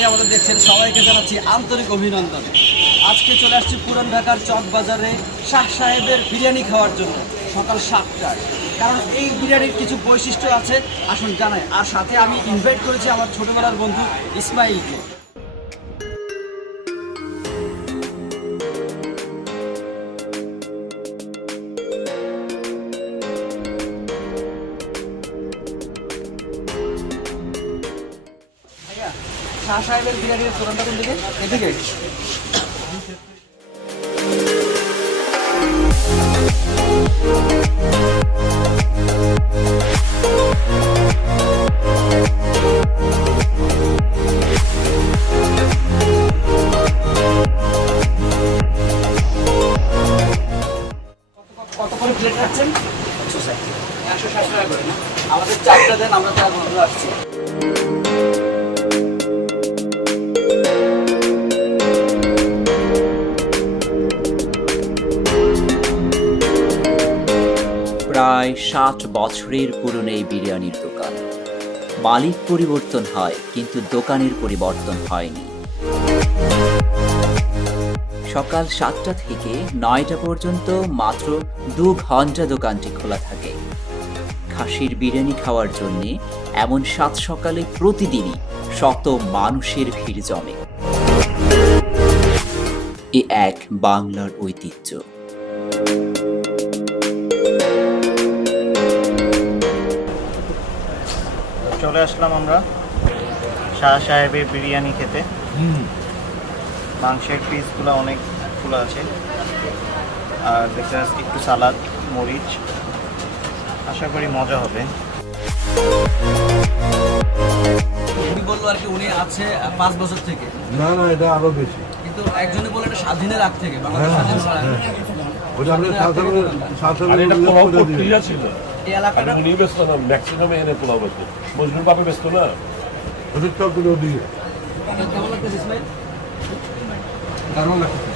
থেকে আমাদের দেখছেন সবাইকে জানাচ্ছি আন্তরিক অভিনন্দন। আজকে চলে আসছি পুরান ঢাকার চক বাজারে শাহ সাহেবের বিরিয়ানি খাওয়ার জন্য সকাল 7টায়। কারণ এই বিরিয়ানির কিছু বৈশিষ্ট্য আছে, আসুন জানাই। আর সাথে আমি ইনভাইট করেছি আমার ছোটবেলার বন্ধু ইসমাইলকে। শাহ সাহেবের বিরিয়ানির দোকানটা কোন দিকে? এদিকে। কত করে প্লেট রাখছেন? 160 টাকা করে না? আমাদের 4টা দেন, আমরা 4 বন্ধু আসছি। প্রায় 60 বছরের পুরনো এই বিরিয়ানির দোকান। মালিক পরিবর্তন হয়, কিন্তু দোকানের পরিবর্তন হয়নি। সকাল 7টা থেকে 9টা পর্যন্ত মাত্র 2 ঘন্টা দোকানটি খোলা থাকে। খাসির বিরিয়ানি খাওয়ার জন্য এমন 7 সকালে প্রতিদিনই শত মানুষের ভিড় জমে। এ এক বাংলার ঐতিহ্য। চলে আসলাম আমরা শাহ সাহেবের বিরিয়ানি খেতে। মাংসের পিসগুলো অনেকগুলো আছে, আর দেখতে পাচ্ছি একটু সালাদ, মরিচ। আশা করি মজা হবে। উনি বললো আর কি উনি আছে 5 বছর থেকে। না না, এটা আরো বেশি। কিন্তু একজনে বলে এটা স্বাধীনের আগ থেকে, বাংলাদেশ স্বাধীন ছাড়া। ওটা আমরা আর এটা পোলাও প্রক্রিয়া ছিল। এই এলাকাটা উনি ব্যস্ত না, ম্যাক্সিমাম এনে পোলাও ব্যস্ত। মজনুর বাপে ব্যস্ত না। ওদের চকগুলো দিয়ে কেমন লাগতেছে ইসমাইল? দারুণ লাগছে।